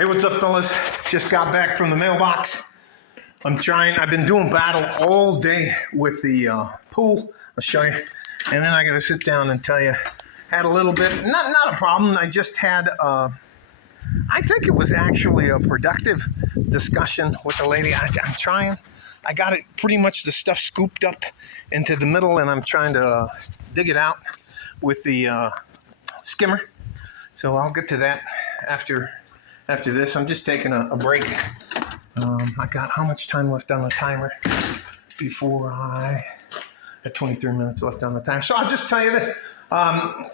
Hey, what's up, fellas? Just got back from the mailbox. I've been doing battle all day with the pool. I'll show you. And then I got to sit down and tell you, had a little bit, not a problem. I just had, I think it was actually a productive discussion with the lady. I'm trying. I got it pretty much the stuff scooped up into the middle, and I'm trying to dig it out with the skimmer. So I'll get to that after this. I'm just taking a break. I got how much time left on the timer before I had 23 minutes left on the timer. So I'll just tell you this.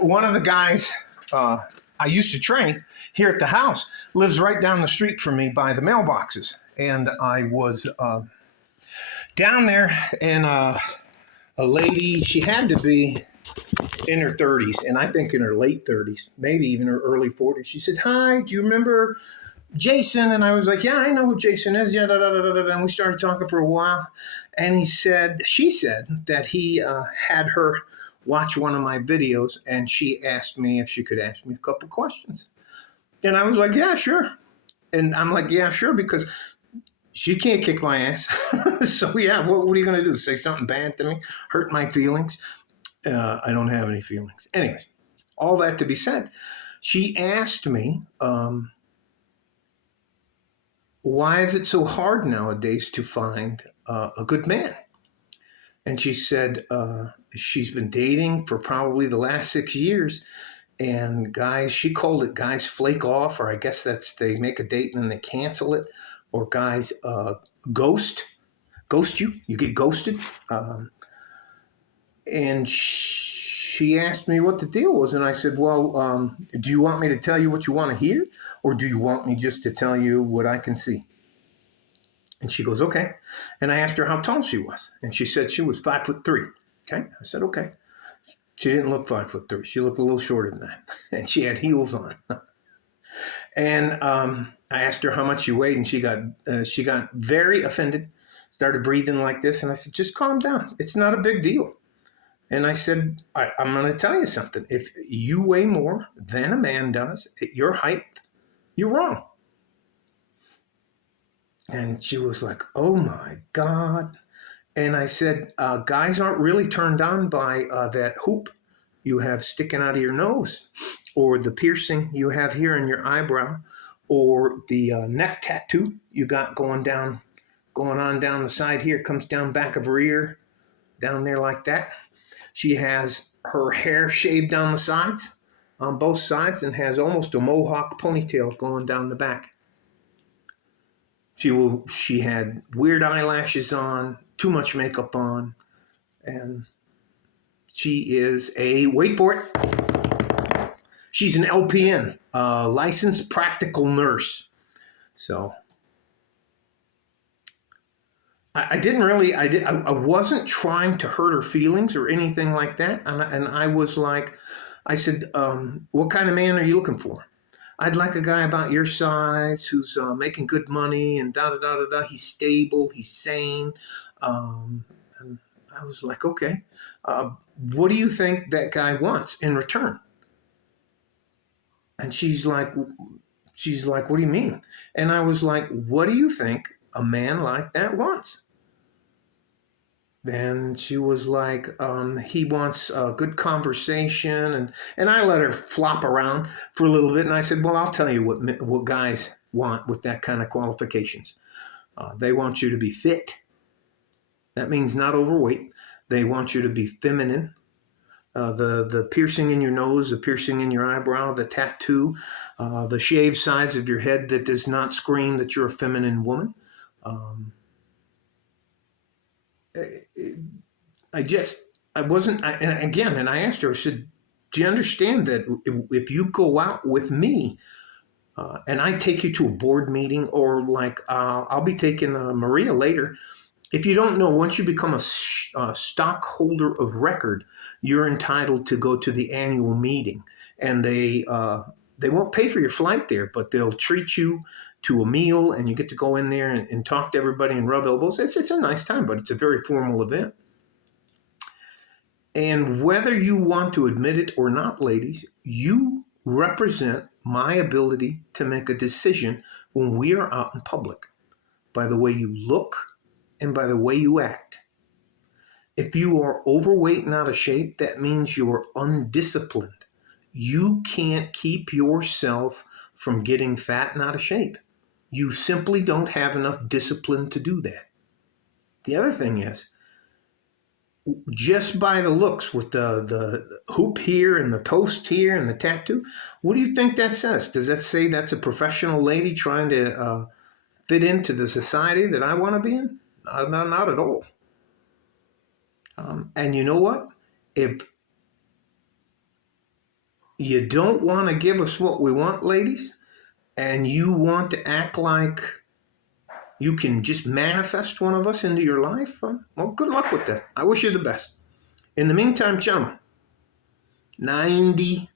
One of the guys I used to train here at the house lives right down the street from me by the mailboxes. And I was down there, and a lady, she had to be in her 30s, and I think in her late 30s, maybe even her early 40s. She said, "Hi, do you remember Jason?" And I was like, "Yeah, I know who Jason is." Yeah, da, da, da, da, da. And we started talking for a while. And she said that he had her watch one of my videos, and she asked me if she could ask me a couple questions. And I was like, "Yeah, sure." And I'm like, "Yeah, sure," because she can't kick my ass. So yeah, what are you going to do? Say something bad to me? Hurt my feelings? I don't have any feelings. Anyways, all that to be said, she asked me, why is it so hard nowadays to find a good man? And she said she's been dating for probably the last 6 years, and guys, she called it guys flake off, or I guess they make a date and then they cancel it, or guys ghost you. You get ghosted. And she asked me what the deal was, and I said, "Well, do you want me to tell you what you want to hear, or do you want me just to tell you what I can see?" And she goes, "Okay." And I asked her how tall she was, and she said she was 5'3". Okay, I said, "Okay." She didn't look 5'3". She looked a little shorter than that, and she had heels on. And I asked her how much she weighed, and she got very offended, started breathing like this, and I said, "Just calm down. It's not a big deal." And I said, I'm going to tell you something. If you weigh more than a man does at your height, you're wrong. And she was like, "Oh my God." And I said, guys aren't really turned on by that hoop you have sticking out of your nose, or the piercing you have here in your eyebrow, or the neck tattoo you got going on down the side here, comes down back of her ear, down there like that. She has her hair shaved down the sides, on both sides, and has almost a mohawk ponytail going down the back. She had weird eyelashes on, too much makeup on, and she is wait for it, she's an LPN, licensed practical nurse. So I wasn't trying to hurt her feelings or anything like that. And I was like, I said, "What kind of man are you looking for?" "I'd like a guy about your size who's making good money and da da da da da. He's stable, he's sane." And I was like, "Okay, what do you think that guy wants in return?" And she's like, "What do you mean?" And I was like, "What do you think a man like that wants?" And she was like, "He wants a good conversation." And I let her flop around for a little bit. And I said, "Well, I'll tell you what guys want with that kind of qualifications. They want you to be fit. That means not overweight. They want you to be feminine. The piercing in your nose, the piercing in your eyebrow, the tattoo, the shaved sides of your head that does not scream that you're a feminine woman. And I asked her, I said, "Do you understand that if you go out with me and I take you to a board meeting, or like I'll be taking Maria later, if you don't know, once you become a stockholder of record, you're entitled to go to the annual meeting, and they won't pay for your flight there, but they'll treat you to a meal, and you get to go in there and talk to everybody and rub elbows. It's a nice time, but it's a very formal event. And whether you want to admit it or not, ladies, you represent my ability to make a decision when we are out in public by the way you look and by the way you act. If you are overweight and out of shape, that means you're undisciplined. You can't keep yourself from getting fat and out of shape. You simply don't have enough discipline to do that. The other thing is, just by the looks with the hoop here and the post here and the tattoo, what do you think that says? Does that say that's a professional lady trying to fit into the society that I want to be in? Not at all. And you know what? If you don't want to give us what we want, ladies, and you want to act like you can just manifest one of us into your life, well, good luck with that. I wish you the best. In the meantime, gentlemen, 90+%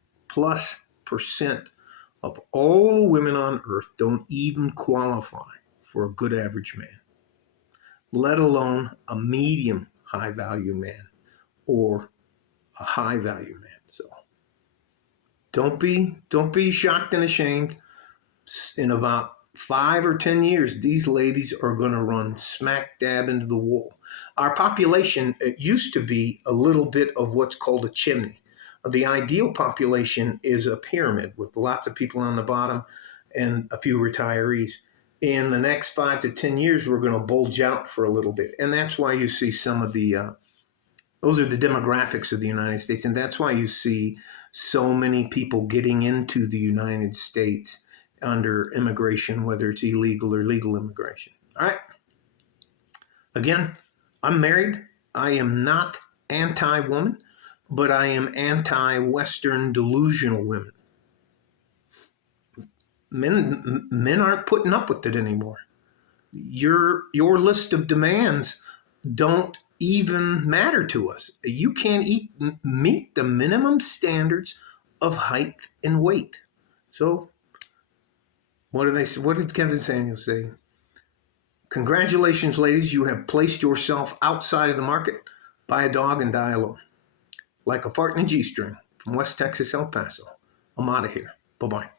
of all the women on earth don't even qualify for a good average man, let alone a medium high value man or a high value man. So don't be shocked and ashamed. In about 5 or 10 years, these ladies are going to run smack dab into the wall. Our population, it used to be a little bit of what's called a chimney. The ideal population is a pyramid with lots of people on the bottom and a few retirees. In the next 5 to 10 years, we're going to bulge out for a little bit. And that's why you see some of the, those are the demographics of the United States. And that's why you see so many people getting into the United States under immigration, whether it's illegal or legal immigration. All right. Again, I'm married. I am not anti-woman, but I am anti-Western delusional women. Men aren't putting up with it anymore. Your list of demands don't even matter to us. You can't meet the minimum standards of height and weight. So what did Kevin Samuel say? Congratulations, ladies. You have placed yourself outside of the market. Buy a dog and die alone. Like a fart in a G-string from West Texas, El Paso. I'm out of here. Bye-bye.